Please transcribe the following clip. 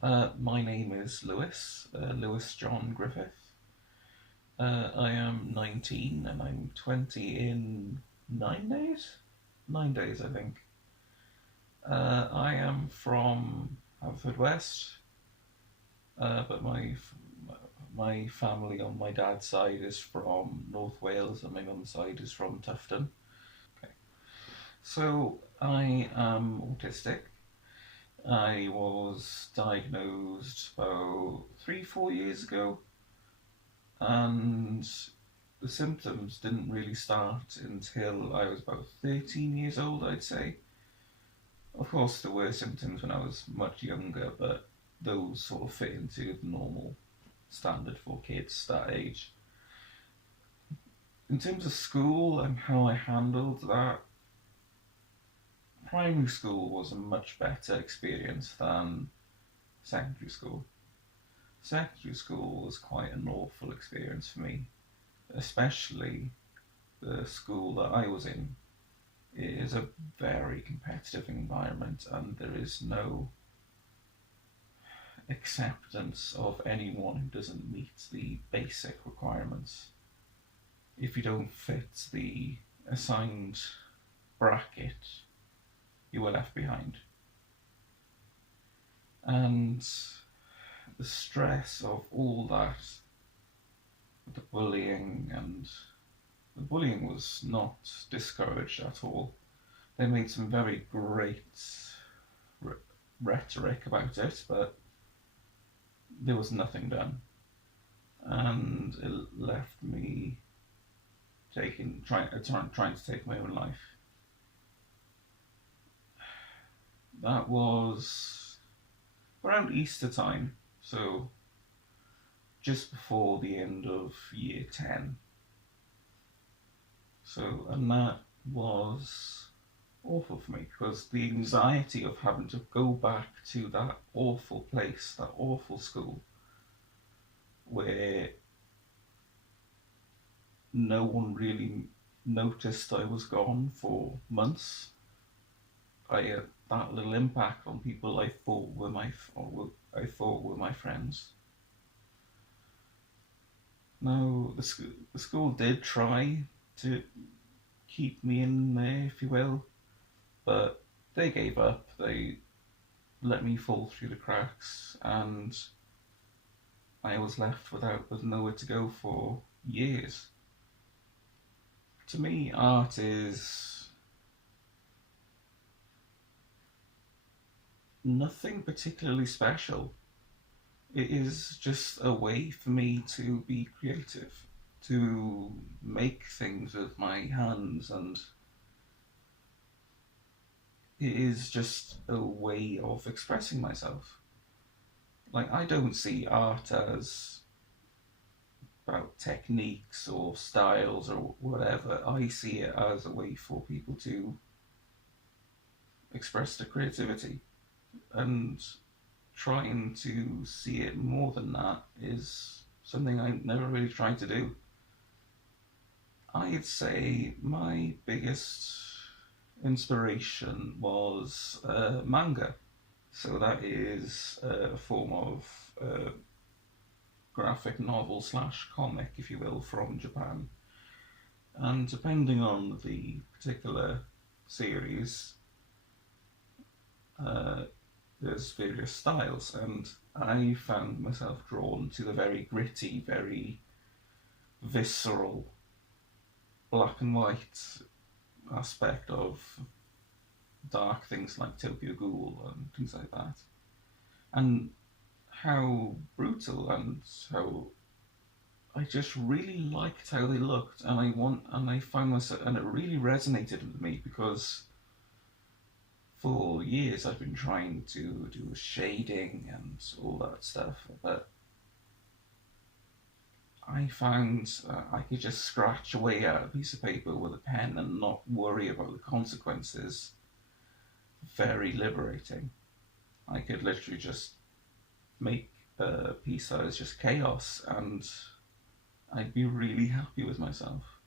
My name is Lewis, Lewis John Griffith. I am 19 and I'm 20 in 9 days? 9 days, I think. I am from Haverfordwest, but my family on my dad's side is from North Wales and my mum's side is from Tufton. Okay. So I am autistic. I was diagnosed about 3, 4 years ago, and the symptoms didn't really start until I was about 13 years old, I'd say. Of course, there were symptoms when I was much younger, but those sort of fit into the normal standard for kids that age. In terms of school and how I handled that, primary school was a much better experience than secondary school. Secondary school was quite an awful experience for me, especially the school that I was in. It is a very competitive environment and there is no acceptance of anyone who doesn't meet the basic requirements. If you don't fit the assigned bracket, you were left behind. And the stress of all that, the bullying, and the bullying was not discouraged at all. They made some very great rhetoric about it, but there was nothing done. And it left me trying to take my own life. That was around Easter time, so just before the end of year 10. So, and that was awful for me because the anxiety of having to go back to that awful place, that awful school, where no one really noticed I was gone for months. I had that little impact on people I thought were my friends. Now the school did try to keep me in there, if you will, but they gave up. They let me fall through the cracks, and I was left with nowhere to go for years. To me, art is nothing particularly special. It is just a way for me to be creative, to make things with my hands, and it is just a way of expressing myself. Like, I don't see art as about techniques or styles or whatever. I see it as a way for people to express their creativity, and trying to see it more than that is something I never really tried to do. I'd say my biggest inspiration was manga. So that is a form of graphic novel slash comic, if you will, from Japan. And depending on the particular series, there's various styles, and I found myself drawn to the very gritty, very visceral, black and white aspect of dark things like Tokyo Ghoul and things like that, and how brutal and how I just really liked how they looked, and I found myself, and it really resonated with me because for years I've been trying to do shading and all that stuff, but I found I could just scratch away at a piece of paper with a pen and not worry about the consequences. Very liberating. I could literally just make a piece that is just chaos and I'd be really happy with myself.